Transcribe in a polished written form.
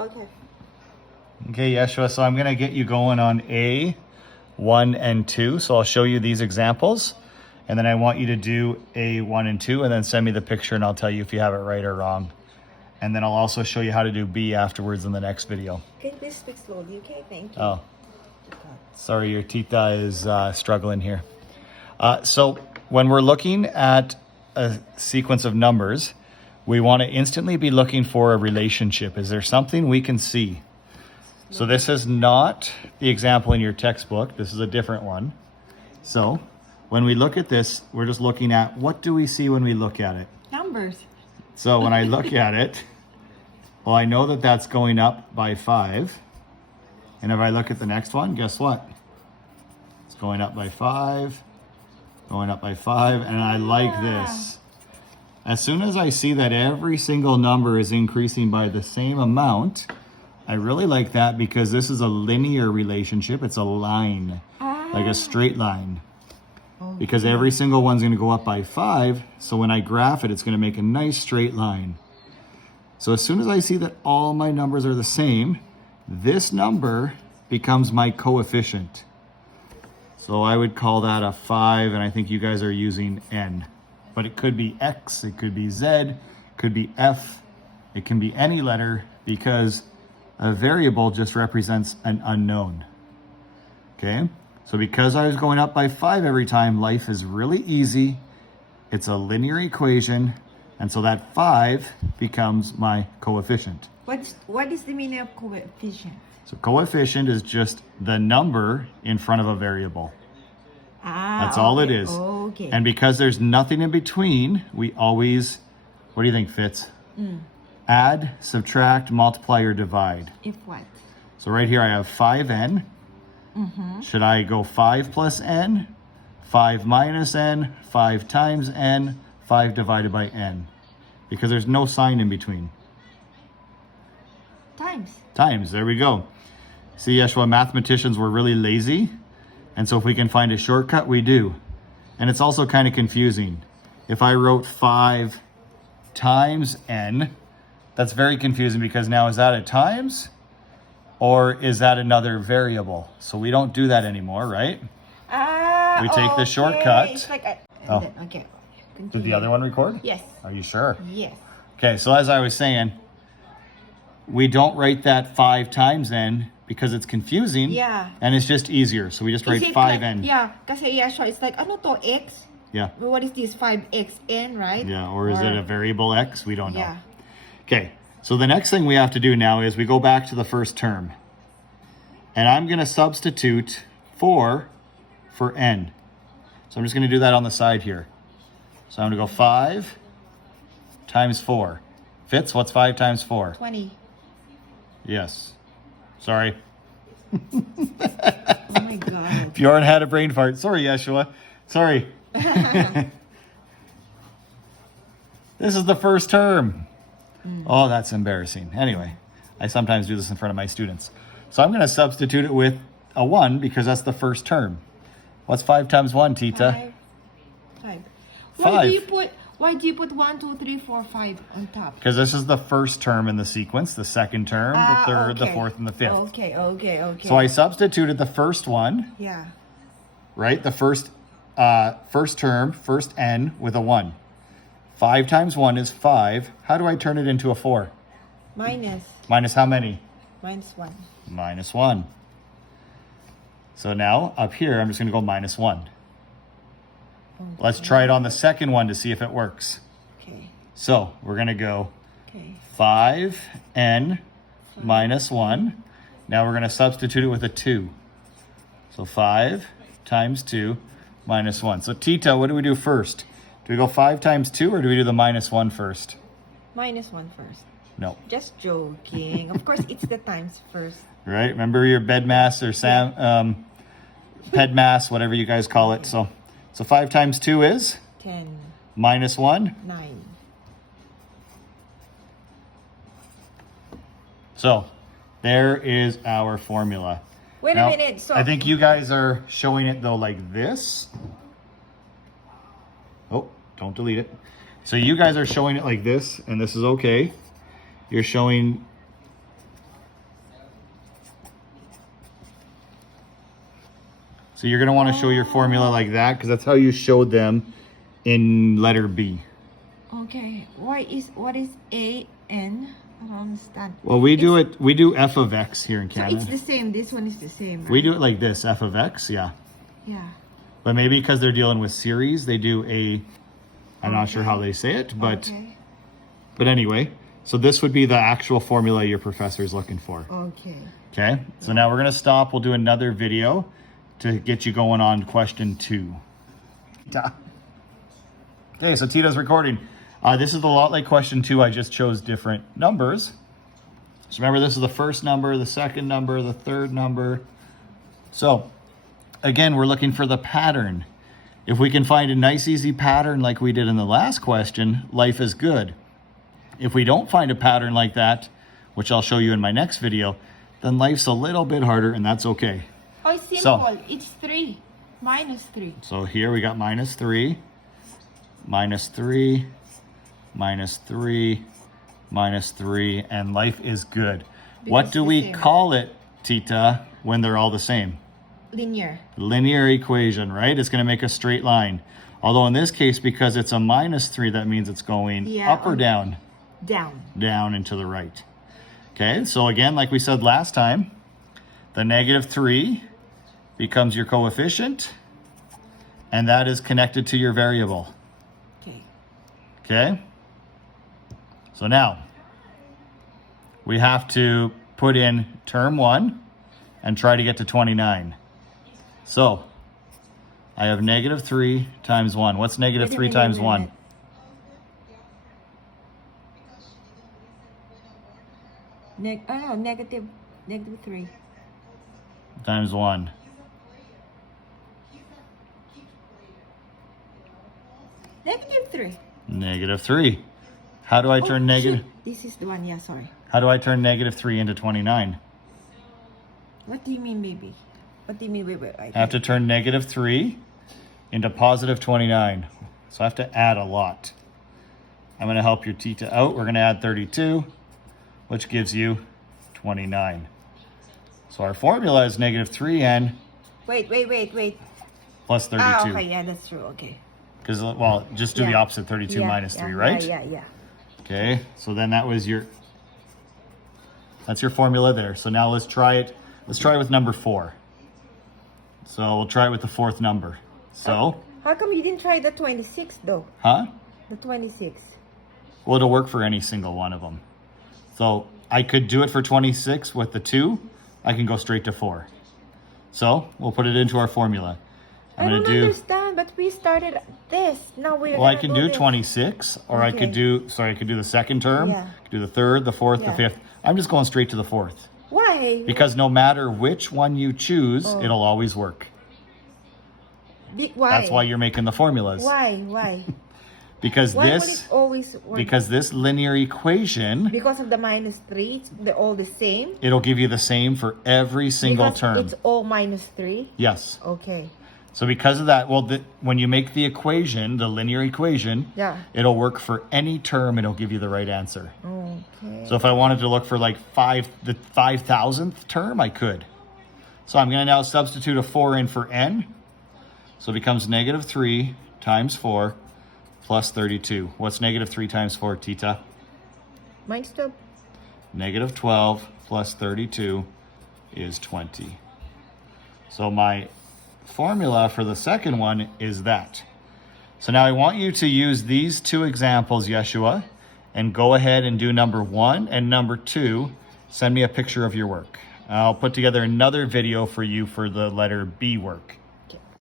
Okay. Okay, Yeshua, so I'm going to get you going on A, 1 and 2. So I'll show you these examples, and then I want you to do A, 1 and 2, and then send me the picture, and I'll tell you if you have it right or wrong. And then I'll also show you how to do B afterwards in the next video. Can you please speak slowly, okay? Thank you. Oh, sorry, your tita is struggling here. So when we're looking at a sequence of numbers, we want to instantly be looking for a relationship. Is there something we can see? So this is not the example in your textbook. This is a different one. So when we look at this, we're just looking at what do we see when we look at it? Numbers. So when I look at it, well, I know that that's going up by 5. And if I look at the next one, guess what? It's going up by 5, going up by 5, and I like this. As soon as I see that every single number is increasing by the same amount, I really like that because this is a linear relationship. It's a line, like a straight line. Because every single one's going to go up by 5. So when I graph it, it's going to make a nice straight line. So as soon as I see that all my numbers are the same, this number becomes my coefficient. So I would call that a 5, and I think you guys are using n. But it could be x, it could be z, it could be f, it can be any letter, because a variable just represents an unknown. Okay? So because I was going up by 5 every time, life is really easy. It's a linear equation, and so that 5 becomes my coefficient. What is the meaning of coefficient? So coefficient is just the number in front of a variable. That's all it is. Okay. And because there's nothing in between, we always, what do you think, Fitz? Add, subtract, multiply, or divide. If what? So right here I have 5n. Should I go 5 plus n, 5 minus n, 5 times n, 5 divided by n? Because there's no sign in between. Times, there we go. See, Yeshua, mathematicians were really lazy. And so if we can find a shortcut, we do. And it's also kind of confusing. If I wrote 5 times n, that's very confusing because now is that a times or is that another variable? So we don't do that anymore, right? We take the shortcut. It's like okay. Did the other one record? Yes. Are you sure? Yes. Okay, so as I was saying, we don't write that 5 times n because it's confusing. Yeah. And it's just easier. So we just write 5n. Yeah, kasi Yeshua, it's like, ano to, x? Yeah. What is this, 5xn, right? Yeah, or is it a variable x? We don't know. Yeah. Okay, so the next thing we have to do now is we go back to the first term. And I'm going to substitute 4 for n. So I'm just going to do that on the side here. So I'm going to go 5 times 4. Fitz, what's 5 times 4? 20. Yes. Sorry. Oh my God. Bjorn had a brain fart. Sorry, Yeshua. Sorry. This is the first term. Oh, that's embarrassing. Anyway, I sometimes do this in front of my students. So I'm going to substitute it with a 1 because that's the first term. What's 5 times 1, Tita? 5. 5. Why do you put 1, 2, 3, 4, 5 on top? Because this is the first term in the sequence, the second term, the third, the fourth, and the fifth. Okay. So I substituted the first one, Yeah. right? The first term, first n with a 1. 5 times 1 is 5. How do I turn it into a 4? Minus. Minus how many? Minus 1. Minus 1. So now up here, I'm just going to go minus 1. Okay. Let's try it on the second one to see if it works. Okay. So we're going to go Okay. 5n minus 1. Now we're going to substitute it with a 2. So 5 times 2 minus 1. So Tita, what do we do first? Do we go 5 times 2 or do we do the minus 1 first? Minus 1 first. No. Just joking. Of course, it's the times first. Right? Remember your bed mass or ped mass, whatever you guys call it. So 5 times 2 is? 10. Minus 1? 9. So there is our formula. Wait Now, a minute. So I think you guys are showing it though like this. Oh, don't delete it. So you guys are showing it like this, and this is okay. You're showing So you're going to want to show your formula like that because that's how you showed them in letter B. Okay. What is A, N? I don't understand. Well, we do f of x here in So Canada. it's the same. This one is the same, right? We do it like this, f of x, yeah. Yeah. But maybe because they're dealing with series, they do a, I'm not sure how they say it, but Okay. but anyway. So this would be the actual formula your professor is looking for. Okay. Okay, so now we're going to stop. We'll do another video to get you going on question 2. Okay, so Tita's recording. This is a lot like question 2. I just chose different numbers. So remember, this is the first number, the second number, the third number. So again, we're looking for the pattern. If we can find a nice, easy pattern like we did in the last question, life is good. If we don't find a pattern like that, which I'll show you in my next video, then life's a little bit harder, and that's okay. Oh, it's simple. So- It's 3. Minus 3. So here we got minus 3, minus 3, minus 3, minus 3, and life is good. What Because do the we same. call it, Tita, when they're all the same? Linear. Linear equation, right? It's going to make a straight line. Although in this case, because it's a minus 3, that means it's going Yeah, up or on- down? Down. Down and to the right. Okay, so again, like we said last time, the negative 3 becomes your coefficient, and that is connected to your variable. Okay. Okay? So now, we have to put in term 1 and try to get to 29. So, I have negative 3 times 1. What's negative Wait a 3 minute, times wait a 1? minute. Negative 3. Times 1. Negative 3. Negative 3. How do I turn negative? Shit. This is the one, yeah, sorry. How do I turn negative 3 into 29? What do you mean, baby? What do you mean, wait? I have to turn negative 3 into positive 29. So I have to add a lot. I'm going to help your Tita out. We're going to add 32, which gives you 29. So our formula is negative 3n Wait. plus 32. Ah, okay, yeah, that's true, okay. Because, well, just do the Yeah. opposite, 32 minus 3, right? Yeah. Okay, so then that was that's your formula there. So now let's try it. Let's try it with number 4. So we'll try it with the 4th number. So, How come you didn't try the 26 though? huh? The 26. Well, it'll work for any single one of them. So I could do it for 26 with the 2. I can go straight to 4. So we'll put it into our formula. I don't understand, but we started this. Now we're Well, I gonna can do do this. 26, or I could Okay. do the second term, Yeah. I could do the 3rd, the 4th, Yeah. the 5th. I'm just going straight to the 4th. Why? Because no matter which one you choose, Oh. it'll always work. Why? That's why you're making the formulas. Why? Because Why would this it always work? because this linear equation, Because of the minus 3, they're all the same. it'll give you the same for every single Because term. it's all minus 3. Yes. Okay. So because of that, well, when you make the equation, the linear equation, Yeah. it'll work for any term. It'll give you the right answer. Okay. So if I wanted to look for like the 5,000th term, I could. So I'm going to now substitute a 4 in for n. So it becomes negative 3 times 4 plus 32. What's negative 3 times 4, Tita? Mine's still. Negative 12 plus 32 is 20. So my formula for the second one is that. So now I want you to use these 2 examples, Yeshua, and go ahead and do number 1 and number 2. Send me a picture of your work. I'll put together another video for you for the letter B work.